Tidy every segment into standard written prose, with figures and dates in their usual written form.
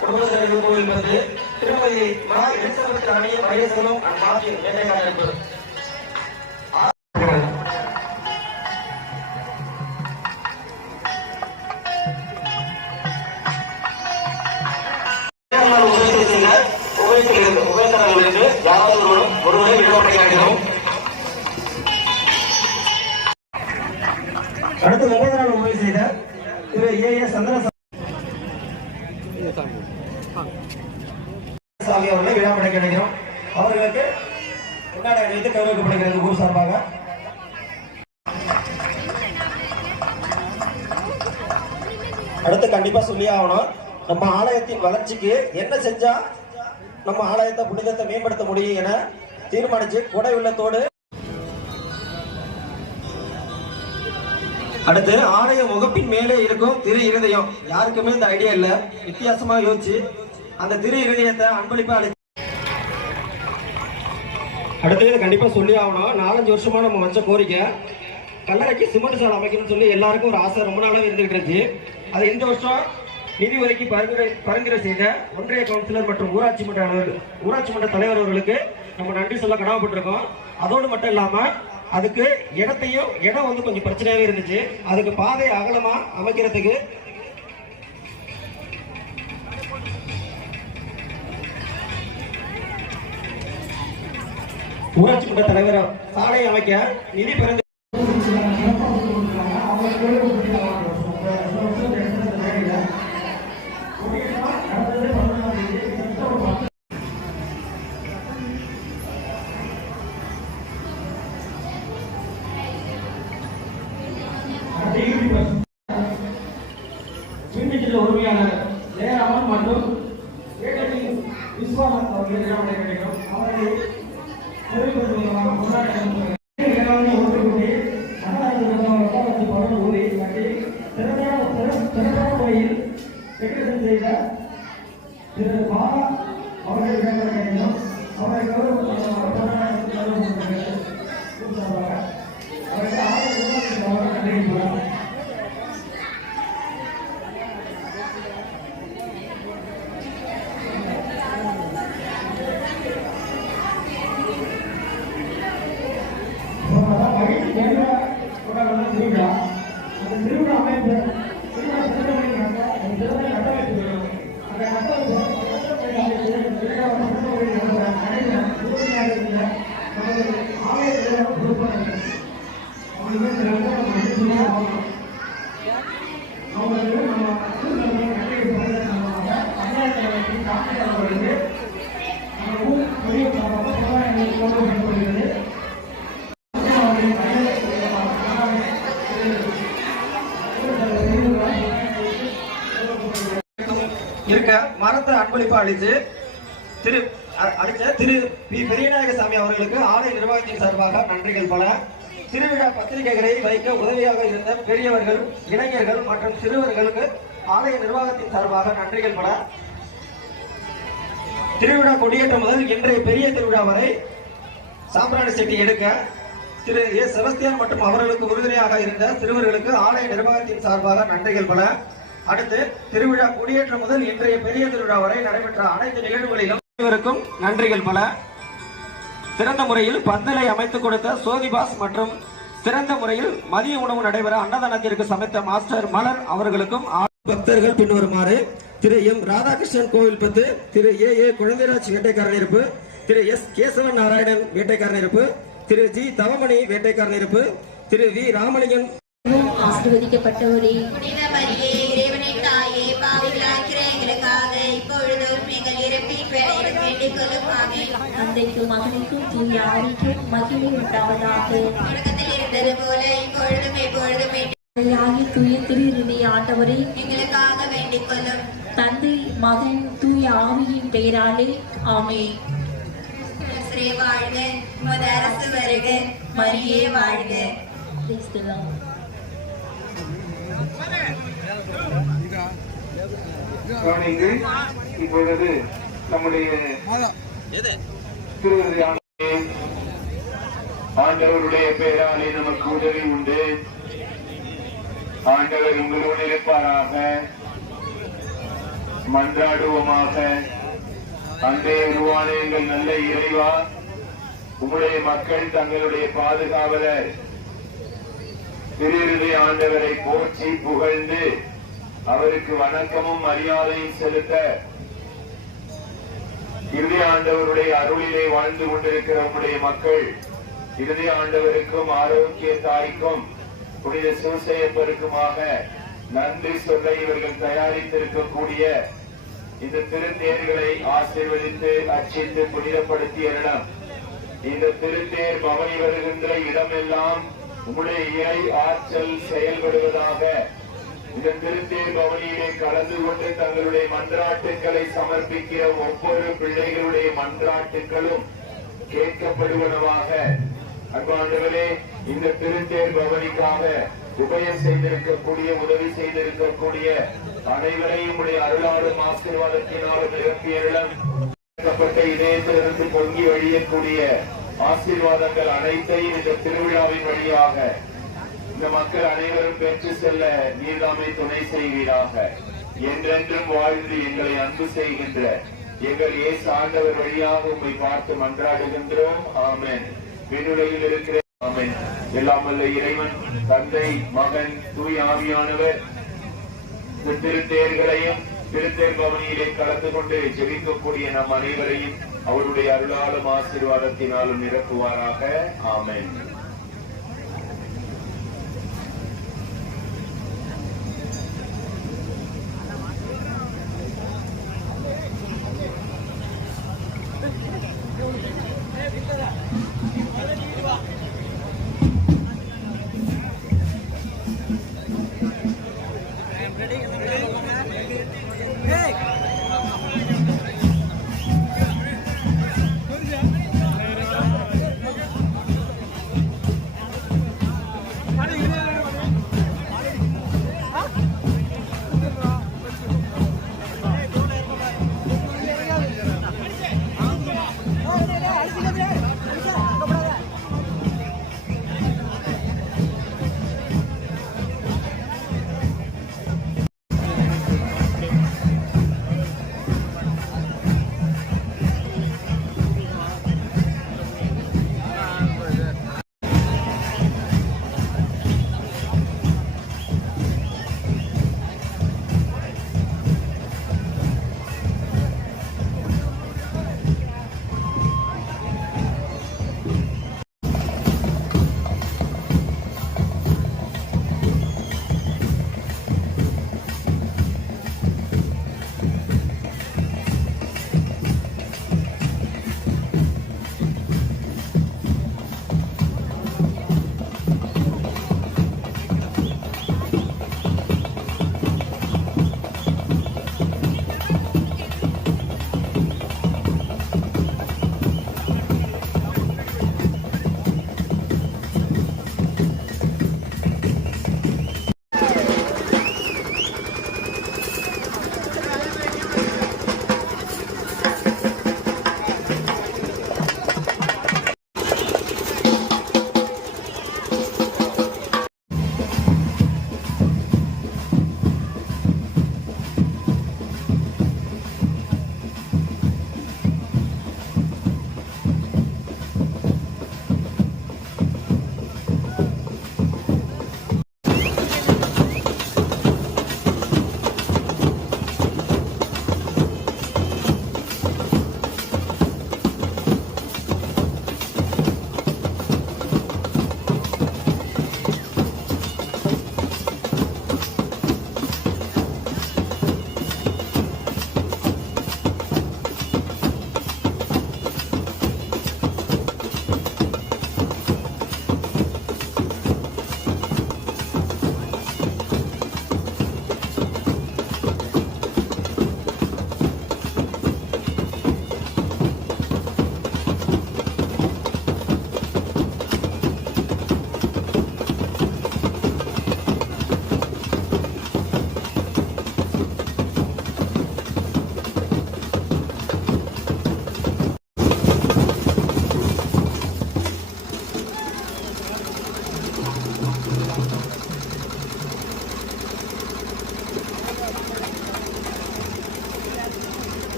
குடும்பத்தினர் கோவில் வந்து திருமதி மா எலிசபெத் ராணி பையசலும் மார்ட்டின் வேட்டைக்காரர் உபயத்தரங்களிலிருந்து யாராவது ஒருவரை விடுபடுகிறோம். அடுத்து 9 நாள் உதவி செய்த திரு ஏ சந்திரசாமி அவர்களை விழா படைக்கிறோம். அவர்களுக்கு கொண்டாட அணிவித்து கௌரவிக்கப்படுகிறது ஊர் சார்பாக. அடுத்து கண்டிப்பா சொல்லி ஆகணும், நம்ம ஆலயத்தின் வளர்ச்சிக்கு என்ன செஞ்சா நம்ம ஆலயத்தை புனிதத்தை மேம்படுத்த முடியும் என தீர்மானிச்சு கொடை உள்ளத்தோடு அடுத்து ஆலய முகப்பின் மேலே இருக்கும் திரு இருதயம். யாருக்குமே இந்த ஐடியா இல்ல, வித்தியாசமா யோசிச்சு அந்த திரு இருதயத்தை அன்பளிப்பா அழைச்சு அடுத்து கண்டிப்பா சொல்லி ஆகணும். 4-5 வருஷமா நம்ம வச்ச கோரிக்கை கல்லறைக்கு சிமெண்ட் சாலை அமைக்கணும்னு சொல்லி எல்லாருக்கும் ஒரு ஆசை ரொம்ப நாளாவே இருந்துகிட்டு இருந்துச்சு. அது இந்த வருஷம் நிதி ஒதுக்கி பரிந்துரை செய்த ஒன்றிய கவுன்சிலர் மற்றும் ஊராட்சி மன்ற தலைவர் அவர்களுக்கு நம்ம நன்றி சொல்ல கடமைப்பட்டிருக்கோம். அதோடு மட்டும் இல்லாம அதுக்கு இடம் வந்து கொஞ்சம் பிரச்சனையாவே இருந்துச்சு. அதுக்கு பாதை அகலமா அமைக்கிறதுக்கு ஊராட்சி மன்ற தலைவர் சாலை அமைக்க நிதி பரிந்துரை உரிமையாளர் ஜெயராமன் மற்றும் விஸ்வாசம் அவர்களை கிடைக்கும். அவர்களை செய்த திரு பாலா அவர்கள் கிடைக்கும். திருவிழா அமைப்பு இருக்க மரத்தை அன்பளிப்பா அளித்து திரு பி பெரியநாயகசாமி அவர்களுக்கு ஆலய நிர்வாகத்தின் சார்பாக நன்றிகள் பல. திருவிழா பத்திரிகைகளை வைக்க உதவியாக இருந்த பெரியவர்கள், இளைஞர்கள் மற்றும் சிறுவர்களுக்கு ஆலய நிர்வாகத்தின் சார்பாக நன்றிகள் பல. திருவிழா கொடியேற்றம் முதல் இன்றைய பெரிய திருவிழா வரை சாம்பிராணி செட்டி எடுக்க திரு ஏ செபஸ்தியான் மற்றும் அவர்களுக்கு உறுதுணையாக இருந்த சிறுவர்களுக்கு ஆலய நிர்வாகத்தின் சார்பாக நன்றிகள் பல. அடுத்து திருவிழா கொடியேற்றம் முதல் இன்றைய பெரிய திருவிழா வரை நடைபெற்ற அனைத்து நிகழ்வுகளிலும் அனைவருக்கும் நன்றிகள் பல. சிறந்த முறையில் பந்தலை அமைத்துக் கொடுத்த சோதிபாஸ் மற்றும் சிறந்த முறையில் மதிய உணவு நடைபெற அன்னதானத்திற்கு சமைத்த மாஸ்டர் மலர் அவர்களுக்கும் பக்தர்கள் பின்வருமாறு: திரு எம் ராதாகிருஷ்ணன் கோவில் பத்து, திரு ஏ குழந்தைராஜ் வேட்டைக்காரன் இருப்பு, திரு எஸ் கேசவன் நாராயணன் வேட்டைக்காரன் இருப்பு, திரு ஜி தவமணி வேட்டைக்காரன் இருப்பு, திரு வி ராமலிங்கம். ஆசீர்வதிக்கப்பட்டவரே, புனித மரியே, இறைவனின் தாயே, பாவிகளாகிற எங்களுக்காக இப்பொழுதும் எங்கள் இறப்பின் வேளையிலும் வேண்டிக் கொள்ளும். ஆமென். தந்தைக்கும் மகனுக்கும் தூய ஆவிக்கும் மகிமை உண்டாவதாக. தொடக்கத்தில் இருந்தது போல இப்பொழுதும் எப்பொழுதும் ஆகி தூய திருநிலை ஆண்டவரே எங்களுக்காக வேண்டிக் கொள்ளும். தந்தை, மகன், தூய ஆவியின் பெயராலே ஆமென். வாழ்க, உமது அரசு வருக, மரியே வாழ்க. இப்பொழுது நம்முடைய ஆண்டவருடைய பெயராலே நமக்கு உதவி உண்டு. ஆண்டவர் உங்களோடு இருப்பாராக. மன்றாடுவோமாக. அன்றே உருவான எங்கள் நல்ல இறைவா, உம்முடைய மக்கள் தங்களுடைய பாதுகாவலர் திரு ஆண்டவரை போற்றி புகழ்ந்து அவருக்கு வணக்கமும் மரியாதையும் செலுத்த இறுதி ஆண்டவருடைய அருளிலே வாழ்ந்து கொண்டிருக்கிற உம்முடைய மக்கள் இறுதி ஆண்டவருக்கும் ஆரோக்கிய தாய்க்கும் புனித சூசையப்பருக்குமாக நன்றி சொல்ல இவர்கள் தயாரித்திருக்கக்கூடிய இந்த திருத்தேர்களை ஆசீர்வதித்து அர்ச்சித்து புனிதப்படுத்திய இடம். இந்த திருத்தேர் பவனி வருகின்ற இடமெல்லாம் உம்முடைய இறை ஆற்றல் செயல்படுவதாக. இந்த திருத்தேர் பவனியிலே கலந்து கொண்டு தங்களுடைய மன்றாட்டுக்களை சமர்ப்பிக்கிற ஒவ்வொரு பிள்ளைகளுடைய மன்றாட்டுக்களும் கேட்கப்படுவனவாக. அன்பாண்டவரே, இந்த திருத்தேர் பவனிக்காக உபயம் செய்திருக்கக்கூடிய உதவி செய்திருக்கக்கூடிய அனைவரையும் உடைய அருளாடும் ஆசீர்வாதத்தினாலும் நிரப்பியருளும். இதயத்திலிருந்து பொங்கி வழியக்கூடிய ஆசீர்வாதங்கள் அனைத்தையும் இந்த திருவிழாவின் வழியாக இந்த மக்கள் அனைவரும் பெற்று செல்ல நீர்தாமை துணை செய்வீராக. என்றென்றும் வாழ்ந்து எங்களை அன்பு செய்கின்ற எங்கள் இயேசு ஆண்டவர் வழியாக உம்மை பார்த்து மன்றாடுகின்றோம். ஆமென். விண்ணுலகில் இருக்கிற ஆமென். எல்லாம் வல்ல இறைவன் தந்தை, மகன், தூய் ஆவியானவர் திருத்தேர்களையும் திருத்தேர் பவனியிலே கலந்து கொண்டு ஜெபிக்கக்கூடிய நம் அனைவரையும் அவருடைய அருளாலும் ஆசீர்வாதத்தினாலும் நிரப்புவாராக. ஆமென்.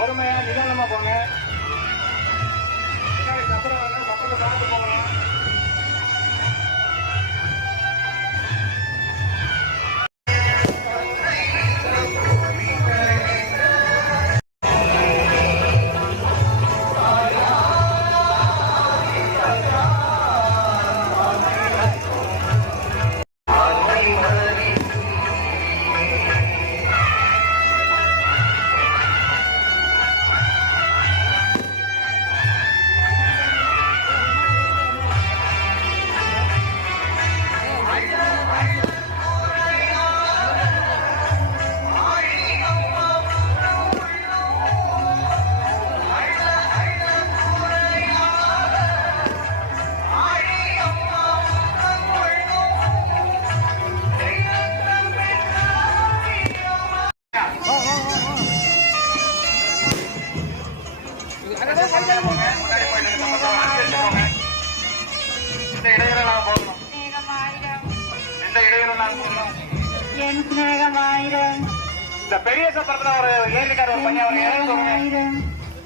பொறுமையா நிதானமா போங்க. சத்திரம் சத்திரத்தை பார்த்து போகணும். இந்த பெரிய சத்திரத்துல ஒரு ஏரிக்கார ஒரு பையன் அவர் இறங்க சொல்லுங்க.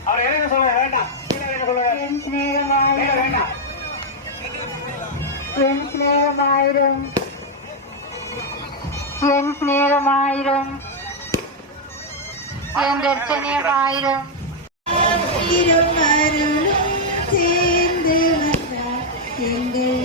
அவர் இறங்க சொல்லுங்க. வேண்டாம் சொல்லுங்க. வேண்டாம் என் சிநேகமாயிரம் என் சிநேகமாயிரம் என் தர்ச்சனியமாயிரம் இருவரும் சேர்ந்து வந்தார் எங்கள்